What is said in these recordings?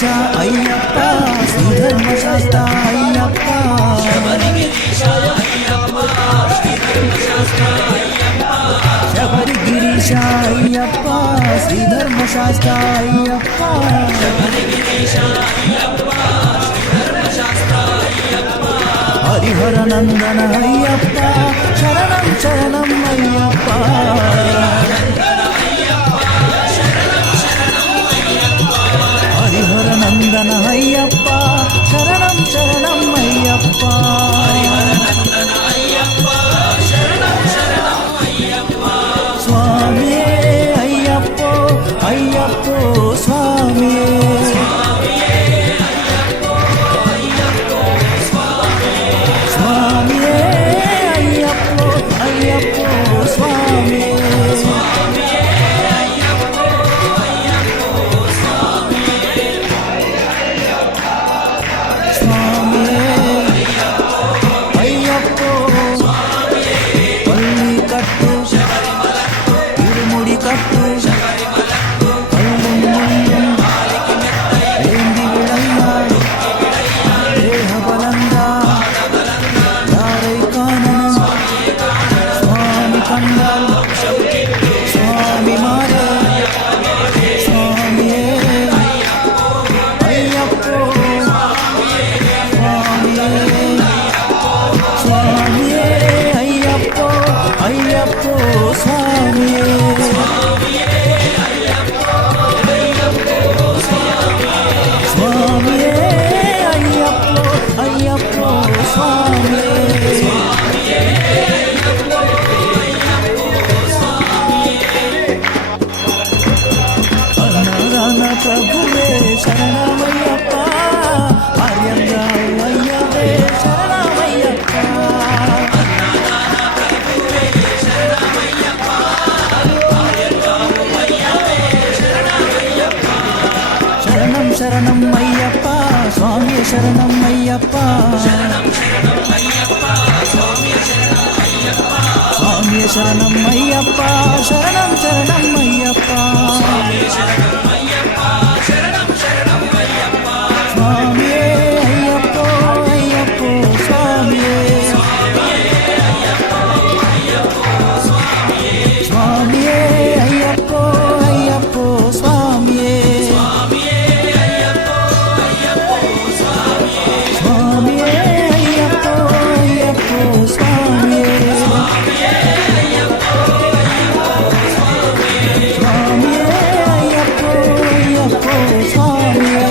గిరీశ అయ్యప్ప శ్రీధర్మశాస్త్ర అయ్యప్ప శబరి గిరీశ అయ్యప్ప శ్రీధర్మశాస్త్ర అయ్యప్ప హరిహర నందన అయ్యప్ప శరణం శరణం అయ్యప్ప హరిహర నందన అయ్యప్ప శరణం శరణం అయ్యప్ప స్వామియే అయ్యప్పో అయ్యప్పో స్వామియే స్వామియే అయ్యప్పో అయ్యప్పో స్వామియే ప్రభువే శరణమయ్యప్ప ఆర్యంగా అయ్యవే శరణమయ్యప్ప శరణం శరణం అయ్యప్ప స్వామి శరణం అయ్యప్ప స్వామి శరణం అయ్యప్ప శరణం శరణం అయ్యప్ప స్వామియే అయ్యప్పో అయ్యప్పో స్వామియే స్వామియే అయ్యప్పో అయ్యప్పో స్వామియే స్వామియే అయ్యప్పో అయ్యప్పో స్వామియే స్వామియే అయ్యప్పో అయ్యప్పో స్వామియే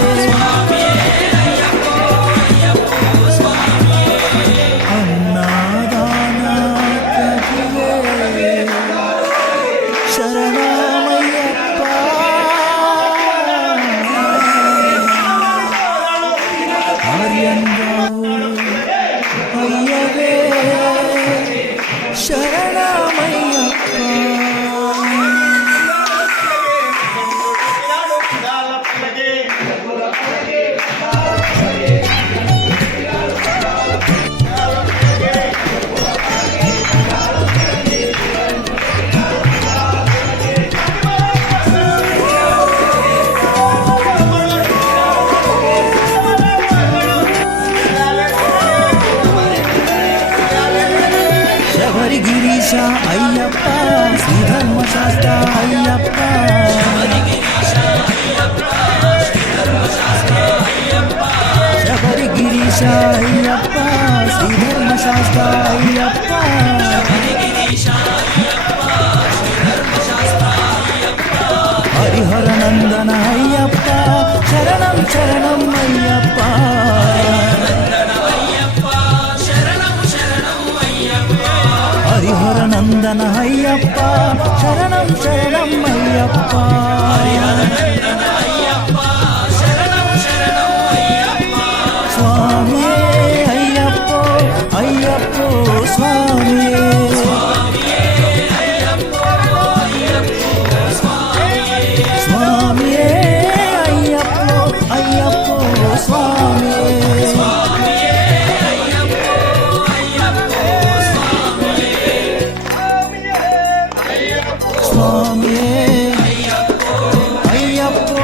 గిరీశ అయ్యప్ప శ్రీధర్మశాస్త్ర అయ్యప్ప శబరి గిరీశ అయ్యప్ప శ్రీధర్మశాస్త్ర అయ్యప్ప హరిహర నందన అయ్యప్ప శరణం శరణం అయ్యప్ప హరిహర నందన అయ్యప్ప శరణం శరణం అయ్యప్ప స్వామియే అయ్యప్పో అయ్యప్పో స్వామియే స్వామియే అయ్యప్పో అయ్యప్పో స్వామియే స్వామియే అయ్యప్పో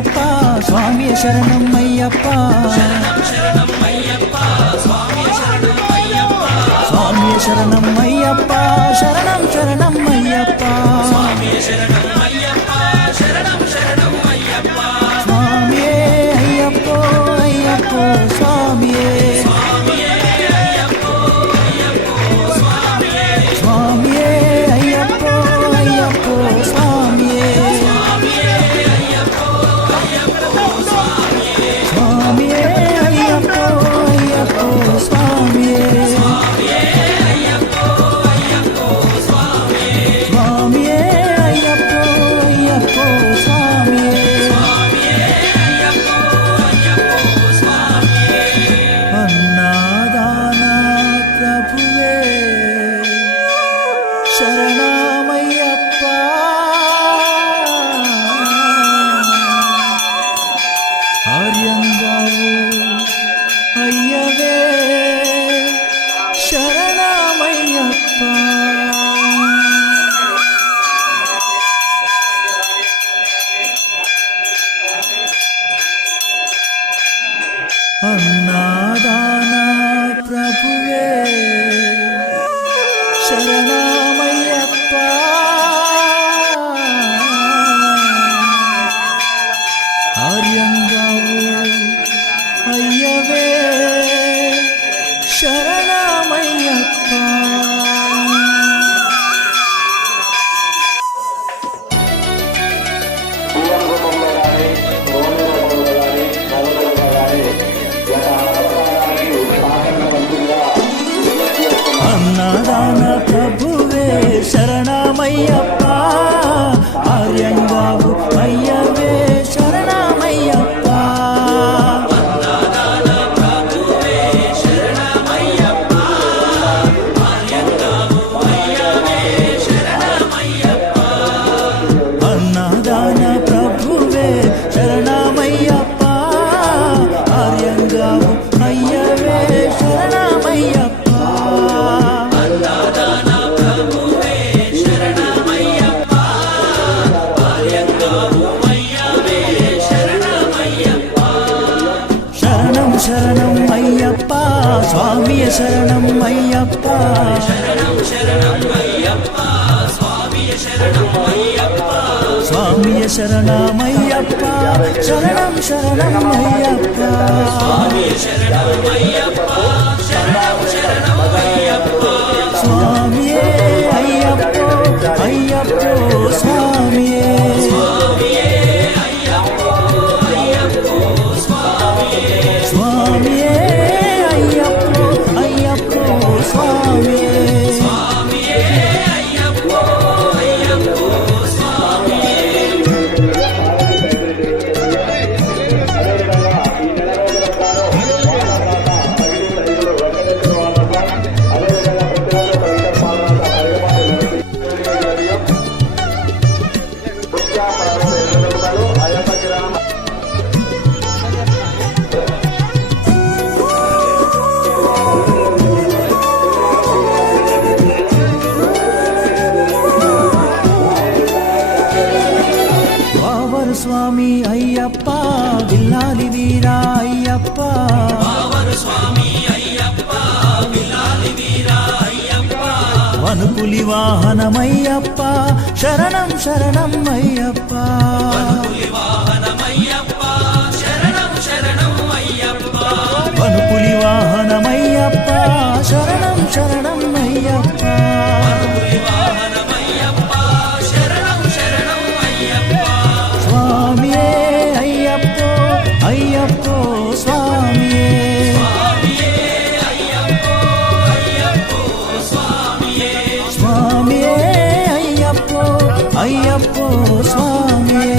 అయ్యప్ప స్వామియే శరణం అయ్యప్ప స్వామియే శరణం అయ్యప్ప శరణం శరణం అయ్యప్ప స్వామియే అయ్యప్పో అయ్యప్పో స్వామియే స్వామియే అయ్యప్పో అయ్యప్పో స్వామియే స్వామియే అయ్యప్పో అయ్యప్పో స్వామియే స్వామియే అయ్యప్పో అయ్యప్పో స్వామియే అన్నదాన ప్రభువే శరణమయ్యప్ప ఆర్యంగావు అయ్యవే శరణమయ్యప్ప అన్నదాన ప్రభువే శరణమయ్యప్ప ఆర్యంగావు అయ్యవే శరణమయ్యప్ప అన్నదాన ప్రభువే శరణమయ్యప్ప ఆర్యంగావు అయ్యవే శరణమయ్యప్ప అన్నదాన ప్రభువే శరణమయ్యప్ప ఆర్యంగావు అయ్యవే శరణమయ్యప్ప శరణం శరణం అయ్యప్ప స్వామియే శరణం అయ్యప్ప స్వామియే శరణమయ్యప్ప శరణం శరణం అయ్యప్ప స్వామియే అయ్యప్పో అయ్యప్పో స్వామియే స్వామియే అయ్యప్పో అయ్యప్పో స్వామియే స్వామి అయ్యప్ప విల్లాలి వీరా అయ్యప్ప వనుపులి వాహనమయ్యప్ప శరణం శరణం అయ్యప్ప వనుపులి వాహనమయ్యప్ప శరణం శరణం అయ్యప్ప స్వామియే అయ్యప్పో అయ్యప్పో స్వామియే స్వామియే అయ్యప్పో అయ్యప్పో స్వామియే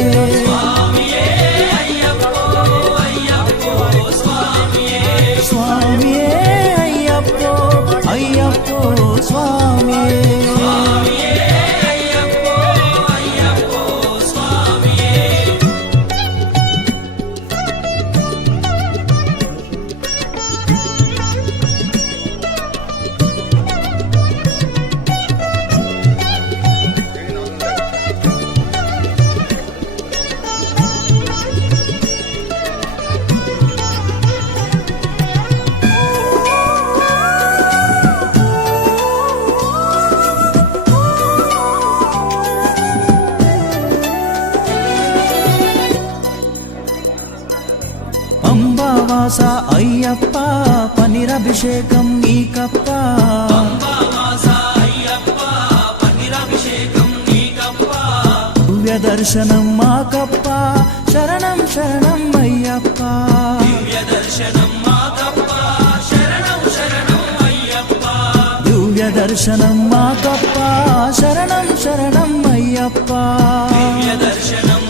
స్వామియే అయ్యప్పో పంబావాస అయ్యప్ప పనిరభిషేకం నీకప్ప దివ్య దర్శనం మాకప్ప శరణం శరణం అయ్యప్ప దివ్య దర్శనం మాకప్ప శరణం శరణం అయ్యప్ప దివ్య దర్శనం మాకప్ప శరణం శరణం అయ్యప్ప దివ్య దర్శనం